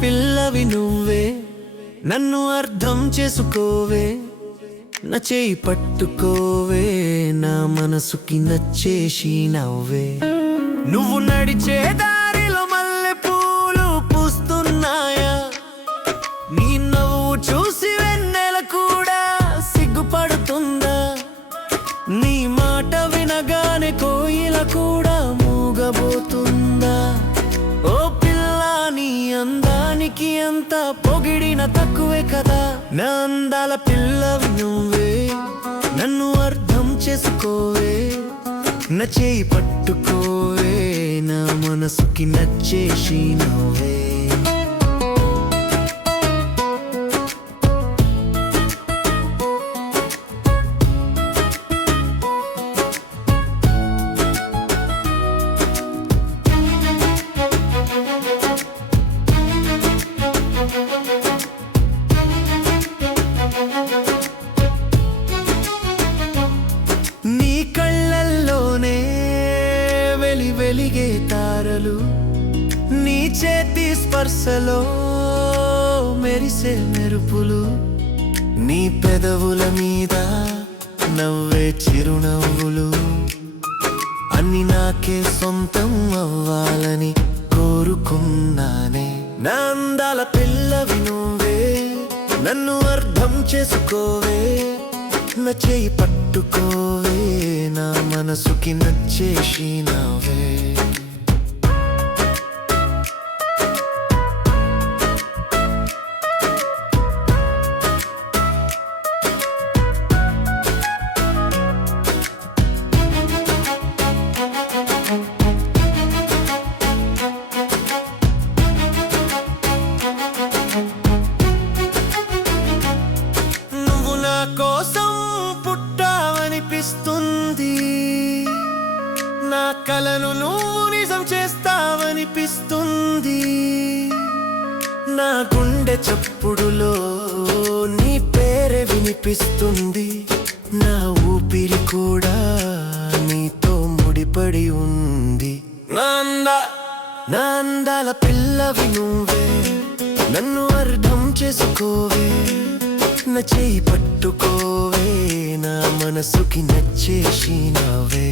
పిల్లవి నువ్వే, నన్ను అర్థం చేసుకోవే, నా చేయి పట్టుకోవే, నా మనసుకి నచ్చేసి నవ్వే. నువ్వు నడిచే దారిలో మల్లె పూలు పూస్తున్నాయా, నీ నవ్వు చూసి వెన్నెల కూడా సిగ్గుపడుతుందా, నీ మాట వినగానే కోయిల కూడా మూగబోతుందా. ఓ పిల్ల, నీ అందానికి ఎంత పొగిడిన తక్కువే కదా. నా అందాల పిల్లవి నువ్వే, నన్ను అర్థం చేసుకోవే, నా చేయి పట్టుకోవే, నా మనసుకి నచ్చేసి నవ్వే. నీ కళ్ళల్లోనే వెలిగే తారలు, నీ చేతి స్పర్శలో మెరిసే మెరుపులు, నీ పెదవుల మీద నవ్వే చిరునవ్వులు, అన్ని నాకే సొంతం అవ్వాలని కోరుకున్నానే. నా అందాల పిల్లవి నువ్వే, నన్ను అర్థం చేసుకోవే, నా చేయి పట్టుకోవే, నా మనసుకి నచ్చేసి నవ్వే. నువ్వు నా కోసం పుట్టావనిపిస్తుంది, నా కలను నువ్వు నిజం చేస్తావనిపిస్తుంది, నా గుండె చప్పుడులో నీ పేరే వినిపిస్తుంది, నా ఊపిరి కూడా నీతో ముడిపడి ఉంది. నా అందాల పిల్లవి నువ్వే, నన్ను అర్థం చేసుకోవే, నా చేయి పట్టుకోవే, నా మనసుకి నచ్చేసి నవ్వే.